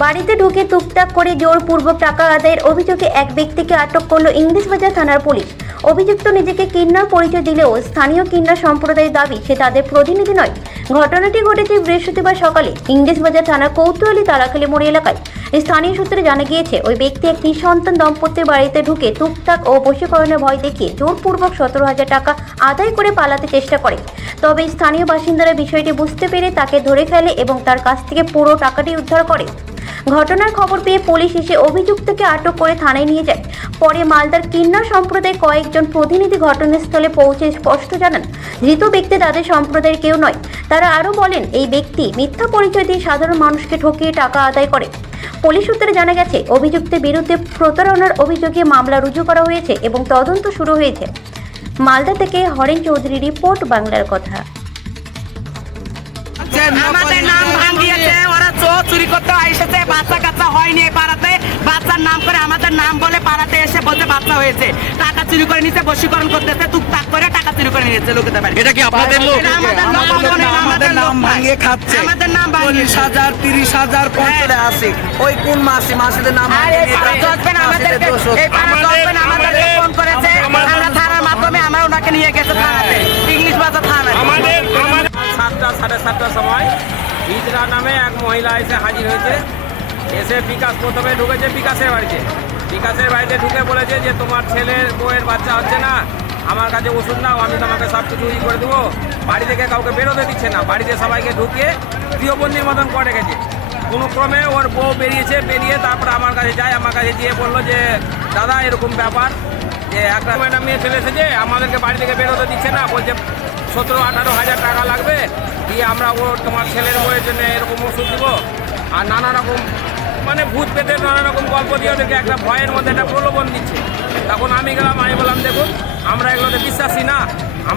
বাড়িতে ঢুকে টুকটাক করে জোরপূর্বক টাকা আদায়ের অভিযোগে এক ব্যক্তিকে আটক করল ইংলিশবাজার থানার পুলিশ। অভিযুক্ত নিজেকে কিন্নর পরিচয় দিলেও স্থানীয় কিন্নর সম্প্রদায়ের দাবি, সে তাদের প্রতিনিধি নয়। ঘটনাটি ঘটেছে বৃহস্পতিবার সকালে ইংলিশবাজার থানার কৌতূহলী তালাখালি মোড় এলাকায়। স্থানীয় সূত্রে জানা গিয়েছে, ওই ব্যক্তি এক নিঃসন্তান দম্পতির বাড়িতে ঢুকে টুকটাক ও বশীকরণের ভয় দেখিয়ে জোরপূর্বক সতেরো হাজার টাকা আদায় করে পালাতে চেষ্টা করে। তবে স্থানীয় বাসিন্দারা বিষয়টি বুঝতে পেরে তাকে ধরে ফেলে এবং তার কাছ থেকে পুরো টাকাটি উদ্ধার করে। ঘটনার খবর পেয়ে পুলিশ এসে অভিযুক্তকে আটক করে থানায় নিয়ে যায়। পরে মালদার কিন্নর সম্প্রদায়ের কয়েকজন প্রতিনিধি ঘটনাস্থলে পৌঁছে স্পষ্ট জানান, ধৃত ব্যক্তি তাদের সম্প্রদায়ের কেউ নয়। তারা আরও বলেন, এই ব্যক্তি মিথ্যা পরিচয় দিয়ে সাধারণ মানুষকে ঠকিয়ে টাকা আদায় করে। পুলিশ সূত্রে জানা গেছে, অভিযুক্তের বিরুদ্ধে প্রতারণার অভিযোগে মামলা রুজু করা হয়েছে এবং তদন্ত শুরু হয়েছে। মালদা থেকে হরেন চৌধুরী রিপোর্ট, বাংলার কথা। আমাদের নাম ভাঙিয়েছে, ওরা চোর চুরি করতে আমাদের নাম বলে পাড়াতে এসে বলতে বাচ্চা হয়েছে। টাকা চুরি করে নিচ্ছে বশীকরণ করতেছে টুকটাক করে টাকা চুরি করে নিয়েছে লোকেদের বাড়ি। এটা কি আপনাদের লোক? আমাদের নাম- আমাদের আমাদের নাম ভাঙিয়ে খাচ্ছে। আমাদের নাম হাজার তিরিশ হাজার পঞ্চলে আসে ওই কোন মাসে? মাসিদের নাম আর এই ভাঙিয়ে মাসিদের আমাদেরকে। এই জজবেন আমাদেরকে ফোন করেছে। আমরা থানার মাধ্যমে আমরা ওনাকে নিয়ে গেছে থানাতে। ইংলিশ ভাষা থানায় আমাদের আমাদের সাতটা সাড়ে সাতটার সময় হিজরা নামে এক মহিলা এসে হাজির হয়েছে। এসে বিকাশ প্রথমে ঢুকেছে বিকাশের বাড়িতে। বিকাশের বাড়িতে ঢুকে বলেছে যে তোমার ছেলের বউয়ের বাচ্চা হচ্ছে না। আমার কাছে ওষুধ নাও, আমি তোমাকে সব কিছু ই করে দেবো। বাড়ি থেকে কাউকে বেরোতে দিচ্ছে না। বাড়িতে সবাইকে ঢুকিয়ে গৃহবন্দির মতন করে রেখেছে। কোনো ক্রমে ওর বউ বেরিয়েছে, বেরিয়ে তারপরে আমার কাছে যায়, আমার কাছে গিয়ে বলল যে, দাদা, এরকম ব্যাপার যে একটা ম্যাডাম মেয়ে চলে এসেছে, আমাদেরকে বাড়ি থেকে বেরোতে দিচ্ছে না, বলছে সতেরো, আঠারো হাজার টাকা লাগবে। দিয়ে আমরা ও তোমার ছেলের বউয়ের জন্য এরকম ওষুধ দেবো। আর নানা রকম মানে ভূত পেতে নানা রকম গল্প দিয়ে ওদেরকে একটা ভয়ের মধ্যে একটা প্রলোভন দিচ্ছে। তখন আমি গেলাম, আমি বললাম দেখুন আমরা এগুলোতে বিশ্বাসী না।